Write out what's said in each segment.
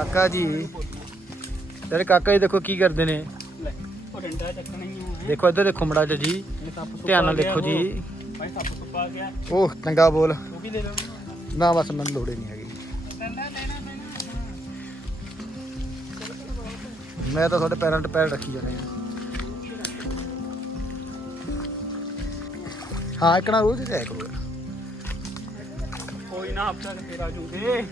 ਕਾਕਾ ਜੀ। ਤੇਰੇ ਕਾਕਾ ਜੀ ਦੇਖੋ ਕੀ ਕਰਦੇ ਨੇ। ਉਹ ਡੰਡਾ ਚੱਕਣਾ ਹੀ ਹੈ ਦੇਖੋ ਇੱਧਰ ਦੇਖੋ ਮੜਾ ਜੀ। ਧਿਆਨ ਨਾਲ ਦੇਖੋ ਜੀ। ਭਾਈ ਸੱਪ ਸੁੱਪ ਆ ਗਿਆ ਉਹ ਚੰਗਾ ਬੋਲ। ਉਹ ਵੀ ਲੈ ਲਓ ਨਾ ਬਸ ਮੈਨੂੰ ਲੋੜ ਨਹੀਂ ਹੈਗੀ। ਡੰਡਾ ਲੈਣਾ ਲੈਣਾ ਮੈਂ ਤਾਂ ਤੁਹਾਡੇ ਪੈਰਾਂ 'ਤੇ ਪੈਰ ਰੱਖੀ ਜਾ ਆ। ਹਾਂ ਇਕਣਾ ਰੋਜ਼ ਜਾਇਆ ਕਰੋ। ਕੋਈ ਨਾ, ਹਫਤਾ ਫੇਰ ਜੂਗੇ।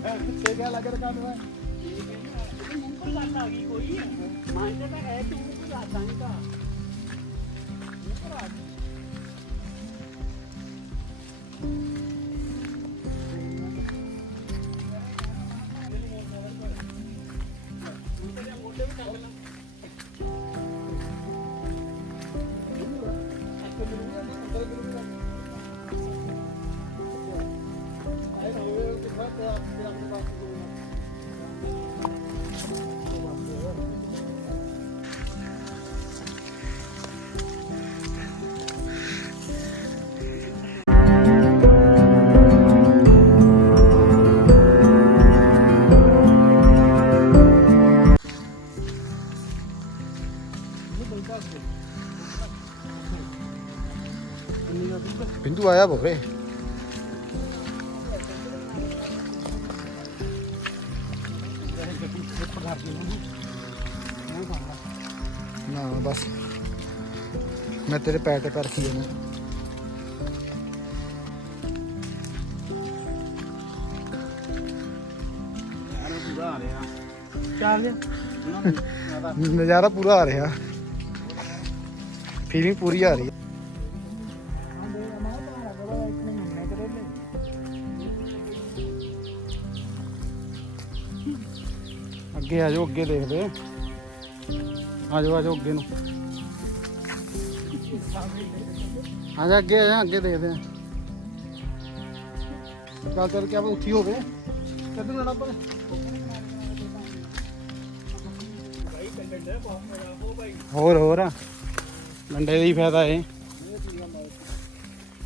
ਕਿੱਥੇ ਗਿਆ ਲੱਗ ਰਿਹਾ ਕੰਮ ਗੱਲ ਆ ਗਈ ਕੋਈ ਮਾਂਜਦਾ ਤਾਂ ਹੈ। ਤੂੰ ਕੋਈ ਆਦਾ ਨਹੀਂ ਤਾਂ ਬਿੰਦੂ ਆਇਆ ਬੋਰੇ ਨਾ ਬਸ ਮੈਂ ਤੇਰੇ ਪੈਰ ਤੇ ਪੈਰ ਰੱਖੀ ਜਾਣਾ ਨਜ਼ਾਰਾ ਪੂਰਾ ਆ ਰਿਹਾ ਫੀਲਿੰਗ ਪੂਰੀ ਆ ਰਹੀ ਹੈ ਅੱਗੇ ਆ ਜਾਓ, ਅੱਗੇ ਦੇਖਦੇ ਆ। ਜਾਓ ਆ ਜਾਓ, ਅੱਗੇ ਨੂੰ। ਆ ਜਾ, ਅੱਗੇ ਆ ਜਾ, ਅੱਗੇ ਦੇਖਦੇ ਆ। ਚੱਲ ਚੱਲ ਕੇ ਆਪਾਂ ਉੱਠੀ ਹੋਵੇ ਕਿੱਧਰ ਜਾਣਾ ਆਪਾਂ। ਹੋਰ ਹੋਰ। ਡੰਡੇ ਦਾ ਹੀ ਫਾਇਦਾ ਏ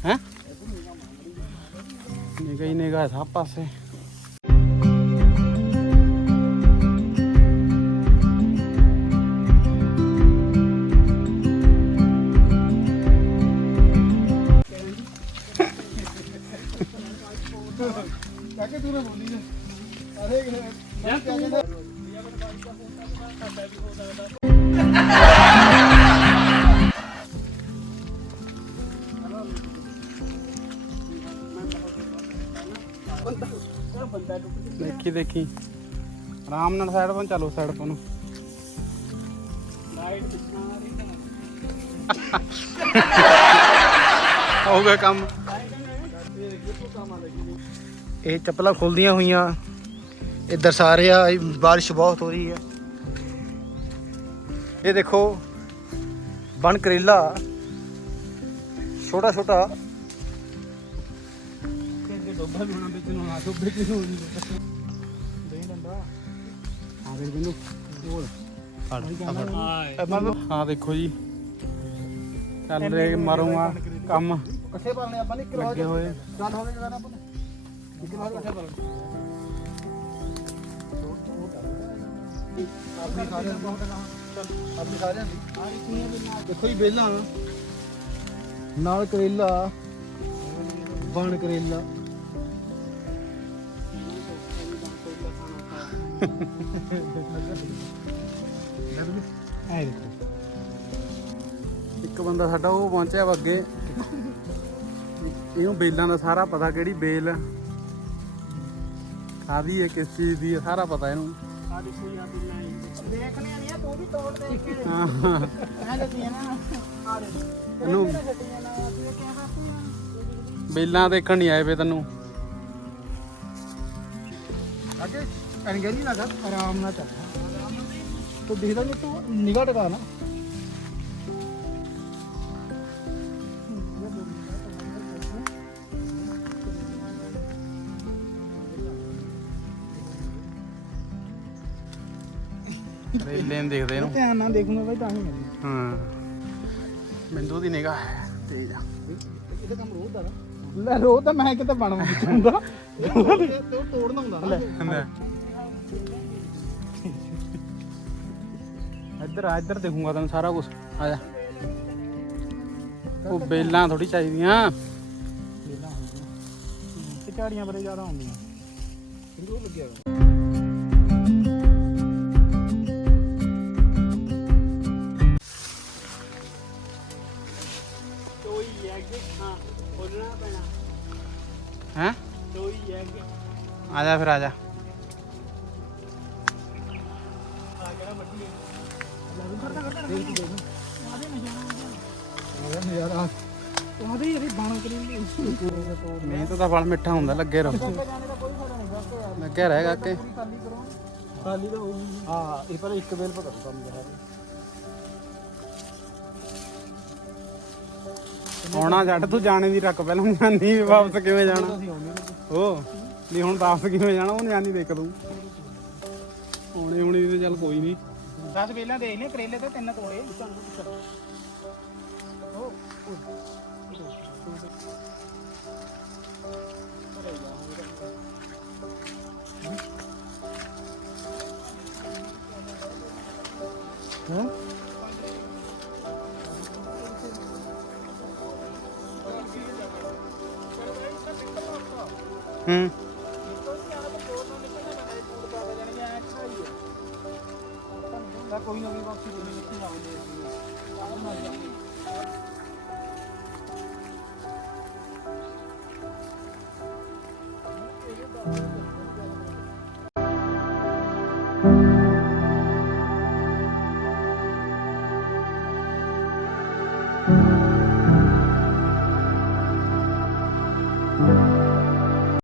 ਹੈ? ਨਿਗਾ ਹੀ ਨਿਗਾ ਸਭ ਪਾਸੇ। ਬੰਦਾ ਡੁੱਬ ਦੇਖੀ ਦੇਖੀ। ਆਰਾਮ ਨਾਲ ਸਾਈਡ ਤੋਂ ਚੱਲੋ ਸਾਈਡ ਤੋਂ ਨੂੰ। ਲਾਈਟ ਦਿਖਣਾ ਰਹੀ ਹੋਊਗਾ ਕੰਮ। ਇਹ ਚੱਪਲਾਂ ਖੁੱਲਦੀਆਂ ਹੋਈਆਂ। ਇਹ ਦਰਸਾ ਰਿਹਾ ਇਹ ਬਾਰਿਸ਼ ਬਹੁਤ ਹੋ ਰਹੀ ਹੈ ਇਹ ਦੇਖੋ ਬਣ ਕਰੇਲਾ ਛੋਟਾ ਛੋਟਾ। ਨੂੰ ਨੂੰ ਹਾਂ ਦੇਖੋ ਜੀ। ਚੱਲ ਰਹੇ ਮਾਰੂਗਾ ਕੰਮ। ਇਕੱਠੇ ਪਾਲਣੇ ਆਪਾਂ ਨੇ ਲੱਗੇ ਹੋਏ। ਚੱਲ ਹੋਵੇ ਜਰਾ ਆਪਾਂ ਨੇ। ਇੱਕ ਵਾਰ ਇਕੱਠੇ ਪਾਲਣੇ ਆਪਣੀ ਸਾਰਿਆਂ ਨੂੰ ਬਹੁਤ ਕਹਾਂ ਆਪਣੀ ਸਾਰਿਆਂ ਦੀ ਦੇਖੋ ਜੀ ਬੇਲਾਂ ਨਾਲ ਕਰੇਲਾ, ਬਣ ਕਰੇਲਾ। ਐ ਦੇਖੋ। ਇੱਕ ਬੰਦਾ ਸਾਡਾ ਉਹ ਪਹੁੰਚਿਆ ਵਾ ਅੱਗੇ। ਇਹਨੂੰ ਬੇਲਾਂ ਦਾ ਸਾਰਾ ਪਤਾ ਕਿਹੜੀ ਬੇਲ ਕਾਦੀ ਹੈ ਕਿਸ ਚੀਜ਼ ਦੀ ਹੈ ਸਾਰਾ ਪਤਾ ਇਹਨੂੰ। ਸਾਡੀ ਕੋਈ ਆ ਨਹੀਂ ਆ ਤੂੰ ਵੀ ਤੋੜ ਦੇ ਕੇ ਹਾਂ ਹਾਂ ਨਾ ਆ ਦੇ ਇਹਨੂੰ ਛੱਡੀਆਂ ਨਾ ਤੂੰ ਕਿਹਾ ਤੂੰ ਬੇਲਾਂ ਦੇਖਣ ਨਹੀਂ ਆਏ ਵੇ ਤੈਨੂੰ। ਅੱਗੇ ਅਣਗਹਿਲੀ ਨਾ ਕਰ, ਆਰਾਮ ਨਾਲ ਚੱਲ। ਤੂੰ ਦਿਖਦਾ ਨਹੀਂ ਤੂੰ ਨਿਗਾਹ ਟਿਕਾ ਨਾ। ਰੇਲੇ ਨੂੰ ਦੇਖਦੇ ਇਹਨੂੰ। ਧਿਆਨ ਨਾਲ ਦੇਖੂੰਗਾ ਬਾਈ ਤਾਂ ਹੀ ਮਿਲਣੀ। ਹਾਂ। ਬਿੰਦੂ ਦੀ ਨਿਗਾਹ ਹੈ ਤੇਜ਼ ਆ। ਇਹਦਾ ਕੰਮ ਰੋਜ਼ ਦਾ ਲੈ ਰੋਜ਼ ਤਾਂ ਮੈਂ ਕਿਤੇ ਬਣਵਾ ਚਾਹੁੰਦਾ ਤੇ ਉਹ ਤੋੜਨਾ ਹੁੰਦਾ ਨਾ। ਲੈ। ਇੱਧਰ ਆ ਇੱਧਰ ਦੇਖੂੰਗਾ ਤੈਨੂੰ ਸਾਰਾ ਕੁਝ ਆ ਜਾ। ਉਹ ਬੇਲਾਂ ਥੋੜੀ ਚਾਹੀਦੀਆਂ। ਵੇਲਾ ਹੁੰਦੀਆਂ। ਤੇ ਝਾੜੀਆਂ ਬੜੇ ਜ਼ਿਆਦਾ ਹੁੰਦੀਆਂ। ਕਿੰਦੂ ਲੱਗਿਆ ਹੋਇਆ। ਤੋਈ ਹੈ ਖੋਲਣਾ ਪੈਣਾ। ਹੈ? ਤੋਈ ਹੈ ਕਿ? ਆ ਜਾ ਫਿਰ ਆ ਜਾ। ਆ ਕਿਹੜਾ ਵੱਡੀ ਹੈ ਨਜ਼ਾਰਾ ਉਹਦੇ ਯਾਰ ਬਾਣੋ ਕਰੀ ਮਿਹਨਤ ਦਾ ਫਲ ਮਿੱਠਾ ਹੁੰਦਾ ਲੱਗੇ ਰਹੋ। ਲੱਗਿਆ ਰਹੇਗਾ ਕਿ ਖਾਲੀ ਕਰੋ। ਖਾਲੀ ਤਾਂ ਹੋਊਗੀ। ਹਾਂ ਇਹ ਪਰ ਇੱਕ ਵੇਲ ਪਕੜੋ ਕੰਮ ਜਰਾ। ਆਉਣਾ ਛੱਡ ਤੂੰ ਜਾਣੇ ਦੀ ਰੱਖ ਪਹਿਲਾਂ ਜਾਨੀ ਵਾਪਸ ਕਿਵੇਂ ਜਾਣਾ? ਉਹ ਨਹੀਂ ਹੁਣ ਵਾਪਸ ਕਿਵੇਂ ਜਾਣਾ ਉਹ ਜਾਨੀ ਦੇਖ ਤੂੰ ਆਉਣੇ ਹੁਣੇ ਤਾਂ ਚੱਲ ਕੋਈ ਨਹੀਂ। 10 ਵੇਲਾਂ ਦੇਖ ਲੈ ਕਰੇਲੇ ਤੇ ਤਿੰਨ ਤੋੜੇ ਉਹ ਹਾਂ? ਹੂੰ। ਕੋਈ ਨਵੀਂ ਬਾਕਸੀ ਨਹੀਂ ਲਿਖੀ ਆਉਂਦੇ